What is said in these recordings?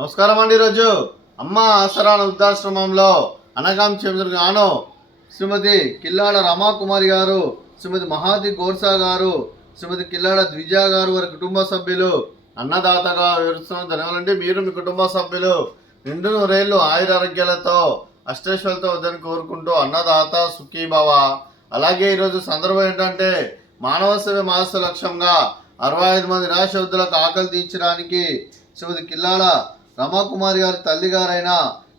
నమస్కారం అండి. ఈరోజు అమ్మ ఆసరాన వృద్ధాశ్రమంలో అనగాం చెందుగాను శ్రీమతి కిల్లాడ రమాకుమారి గారు, శ్రీమతి మహాతి గోర్సా గారు, శ్రీమతి కిల్లాడ ద్విజ గారు వారి కుటుంబ సభ్యులు అన్నదాతగా వివరిస్తున్న ధన్యవాదాలండి. మీరు మీ కుటుంబ సభ్యులు నిండు నూరేళ్లు ఆయురారోగ్యాలతో అష్టైశ్వర్యాలతో వద్దని కోరుకుంటూ అన్నదాత సుఖీభవ. అలాగే ఈరోజు సందర్భం ఏంటంటే మానవ సేవ మాస లక్ష్యంగా 65 మంది నిరాశవృద్ధులకు ఆకలి తీర్చడానికి శ్రీమతి కిల్లాడ రమాకుమారి గారి తల్లిగారైన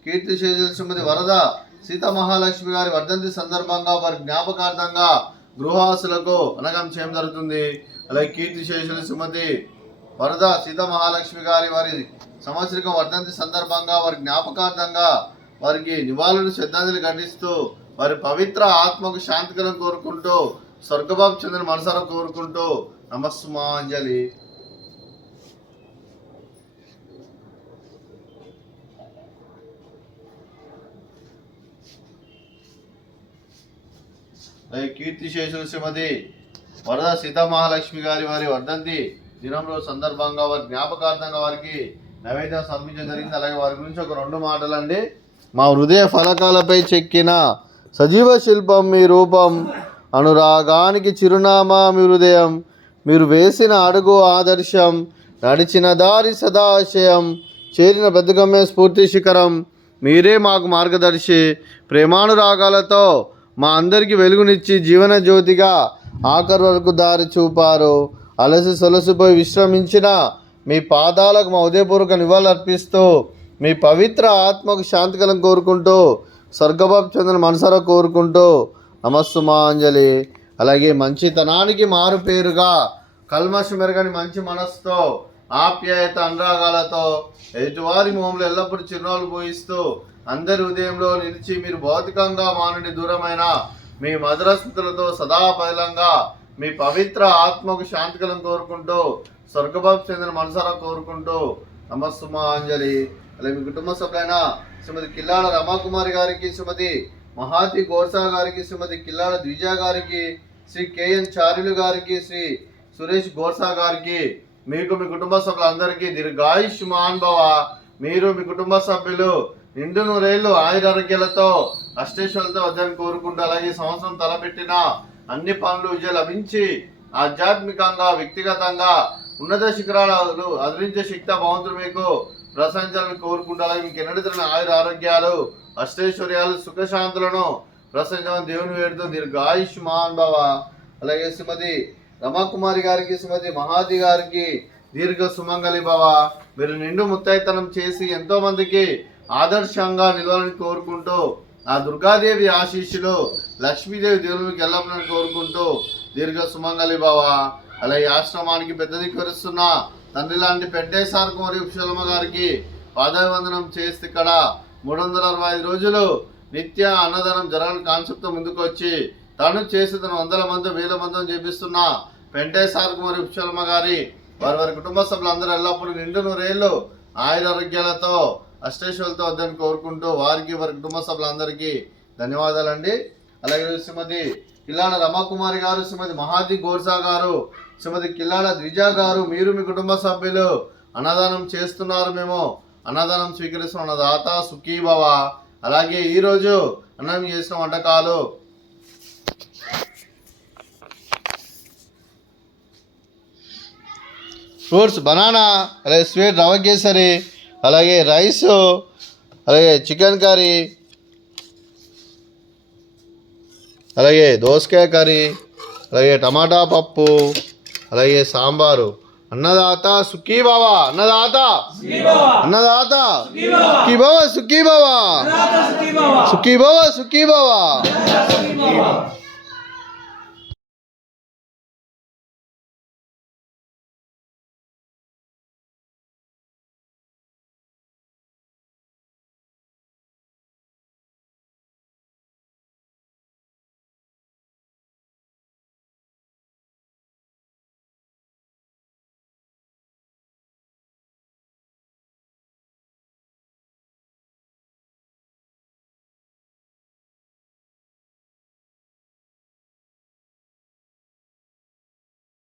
కీర్తిశేషులు శ్రీమతి వరద సీతామహాలక్ష్మి గారి వర్ధంతి సందర్భంగా వారి జ్ఞాపకార్థంగా గృహవాసులకు అనగం చేయడం జరుగుతుంది. అలాగే కీర్తిశేషులు శ్రీమతి వరద సీతామహాలక్ష్మి గారి వారి సంవత్సరిక వర్ధంతి సందర్భంగా వారి జ్ఞాపకార్థంగా వారికి నివాళులు శ్రద్ధాంజలి ఘటిస్తూ వారి పవిత్ర ఆత్మకు శాంతికరం కోరుకుంటూ స్వర్గబాబు చెందిన మనసారా కోరుకుంటూ నమస్సుమాంజలి. కీర్తిశేషులు శ్రీమతి వరద సీతామహాలక్ష్మి గారి వారి వర్ధంతి దినంలో సందర్భంగా వారి జ్ఞాపకార్థంగా వారికి నైవేద్యం సమర్పించడం జరిగింది. అలాగే వారి గురించి ఒక 2 మాటలు అండి. మా హృదయ ఫలకాలపై చెక్కిన సజీవ శిల్పం మీ రూపం, అనురాగానికి చిరునామా మీ హృదయం, మీరు వేసిన అడుగు ఆదర్శం, నడిచిన దారి సదాశయం, చేరిన బతుకమ్మే స్ఫూర్తి శిఖరం, మీరే మాకు మార్గదర్శి, ప్రేమానురాగాలతో మా అందరికీ వెలుగునిచ్చి జీవన జ్యోతిగా ఆఖరి వరకు దారి చూపారు. అలసి సొలసిపోయి విశ్రమించిన మీ పాదాలకు మా ఉదయపూర్వక నివాళులు అర్పిస్తూ మీ పవిత్ర ఆత్మకు శాంతికలం కోరుకుంటూ స్వర్గబాబు చెందిన మనసారా కోరుకుంటూ నమస్సుమాంజలి. అలాగే మంచితనానికి మారు పేరుగా కల్మషం మెరగని మంచి మనస్సుతో ఆప్యాయత అనురాగాలతో ఎదుటివారి మొహంలో ఎల్లప్పుడూ చిరునవ్వులు పోయిస్తూ అందరి ఉదయంలో నిలిచి మీరు భౌతికంగా మా నుండి దూరమైన మీ మధుర స్మృతులతో సదా పైలంగా మీ పవిత్ర ఆత్మకు శాంతికలం కోరుకుంటూ స్వర్గబాబు చెందిన మనసారా కోరుకుంటూ నమస్సుమాంజలి. అలాగే మీ కుటుంబ సభ్యులైన శ్రీమతి కిల్లాడ రమాకుమారి గారికి, శ్రీమతి మహాతి గోర్సా గారికి, శ్రీమతి కిల్లాడ ద్విజ గారికి, శ్రీ కేఎన్ చార్యులు గారికి, శ్రీ సురేష్ గోర్సా గారికి, మీకు మీ కుటుంబ సభ్యులందరికీ దీర్ఘాయుష్మాన్ భవ. మీరు మీ కుటుంబ సభ్యులు నిండు నూరేళ్లు ఆయురారోగ్యాలతో అష్టైశ్వర్యాలతో వద్దని కోరుకుంటూ అలాగే సంవత్సరం తలపెట్టిన అన్ని పనులు విజయం లభించి ఆధ్యాత్మికంగా వ్యక్తిగతంగా ఉన్నత శిఖరాలు అదిరించే శక్తి భగవంతుడు మీకు ప్రశంసాలను కోరుకుంటూ అలాగే మీకు ఎన్నడూ ఆయుర ఆరోగ్యాలు అష్టైశ్వర్యాలు సుఖశాంతులను ప్రశంసలను దేవుని వేడుతూ దీర్ఘాయుష్మాన్ భవ. అలాగే శ్రీమతి రమాకుమారి గారికి, శ్రీమతి మహాది గారికి దీర్ఘ సుమంగళి భవ. మీరు నిండు ముత్తైతనం చేసి ఎంతో మందికి ఆదర్శంగా నిలవాలని కోరుకుంటూ ఆ దుర్గాదేవి ఆశీస్సులు లక్ష్మీదేవి దేవునికి ఎల్లప్పుడూ కోరుకుంటూ దీర్ఘ సుమంగళి భవ. అలాగే ఆశ్రమానికి పెద్ద దిక్కువరుస్తున్న తండ్రి లాంటి పెంటేశ్వర కుమారి ఉపశలమ గారికి పాదాభివందనం చేస్తే ఇక్కడ 365 రోజులు నిత్య అన్నదానం జరగని కాన్సెప్ట్తో ముందుకు వచ్చి తను చేసి తన 100 మంది 1000 మందిని చేపిస్తున్న పెంటేశ్వర కుమారి ఉపశలమ గారి వారి కుటుంబ సభ్యులందరూ ఎల్లప్పుడూ నిండు నూరేళ్లు ఆయురారోగ్యాలతో అష్టైశ్వర్యాలతో వద్దని కోరుకుంటూ వారికి వారి కుటుంబ సభ్యులందరికీ ధన్యవాదాలండి. అలాగే శ్రీమతి కిల్లాడ రమాకుమారి గారు, శ్రీమతి మహాతి గోర్సా గారు, శ్రీమతి కిల్లాడ ద్విజ గారు, మీరు మీ కుటుంబ సభ్యులు అన్నదానం చేస్తున్నారు. మేము అన్నదానం స్వీకరిస్తున్న దాత సుఖీభవ. అలాగే ఈరోజు అన్నం చేసిన వంటకాలు ఫ్రూట్స్ బనానా, అలాగే స్వీట్ రవ కేసరి, అలాగే రైస్, అలాగే చికెన్ కర్రీ, అలాగే దోసకాయ కర్రీ, అలాగే టమాటా పప్పు, అలాగే సాంబారు. అన్నదాత సుఖీభవ, అన్నదాత అన్నదాత సుఖీభవ సుఖీభవ సుఖీభవ సుఖీభవ.